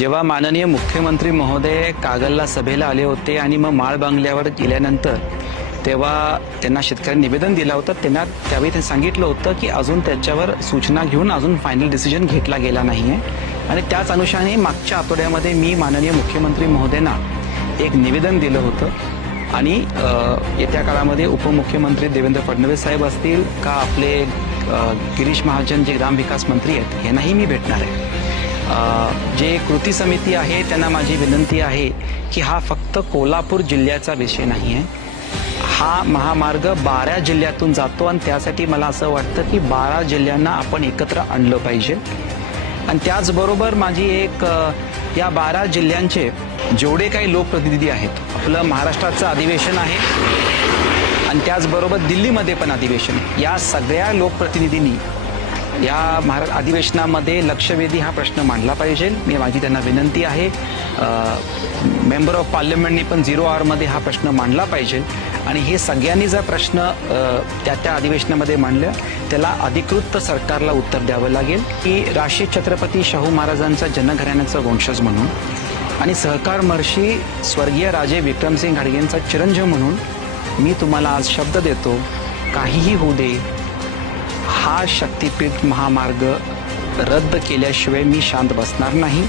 जेव्हा माननीय मुख्यमंत्री महोदय कागलला सभेला आले होते आणि मग माळ बांगल्यावर गेल्यानंतर तेव्हा त्यांना शेतकऱ्यांनी निवेदन दिलं होतं त्यांना त्यावेळी ते सांगितलं होतं की अजून त्याच्यावर सूचना घेऊन अजून फायनल डिसिजन घेतला गेला नाही आहे आणि त्याच अनुषंगाने मागच्या आठवड्यामध्ये मी माननीय मुख्यमंत्री महोदयांना एक निवेदन दिलं होतं. आणि येत्या काळामध्ये उपमुख्यमंत्री देवेंद्र फडणवीस साहेब असतील का आपले गिरीश महाजन जे ग्रामविकास मंत्री आहेत यांनाही मी भेटणार आहे. जे कृती समिती आहे त्यांना माझी विनंती आहे की हा फक्त कोल्हापूर जिल्ह्याचा विषय नाही आहे. हा महामार्ग बारा जिल्ह्यातून जातो आणि त्यासाठी मला असं वाटतं की बारा जिल्ह्यांना आपण एकत्र आणलं पाहिजे. आणि त्याचबरोबर माझी एक या बारा जिल्ह्यांचे जेवढे काही लोकप्रतिनिधी आहेत आपलं महाराष्ट्राचं अधिवेशन आहे आणि त्याचबरोबर दिल्लीमध्ये पण अधिवेशन या सगळ्या लोकप्रतिनिधींनी या महाराष्ट्र अधिवेशनामध्ये लक्षवेधी हा प्रश्न मांडला पाहिजे. मी माझी त्यांना विनंती आहे. मेंबर ऑफ पार्लमेंटने पण झिरो आवरमध्ये हा प्रश्न मांडला पाहिजे. आणि हे सगळ्यांनी जर प्रश्न त्या त्या अधिवेशनामध्ये मांडलं त्याला अधिकृत सरकारला उत्तर द्यावं लागेल की राशी छत्रपती शाहू महाराजांचा जनघराण्याचा वंशज म्हणून आणि सहकार महर्षी स्वर्गीय राजे विक्रमसिंग घाडगेंचा चिरंजीव म्हणून मी तुम्हाला आज शब्द देतो काहीही होऊ दे हा शक्तीपीठ महामार्ग रद्द केल्याशिवाय मी शांत बसणार नाही.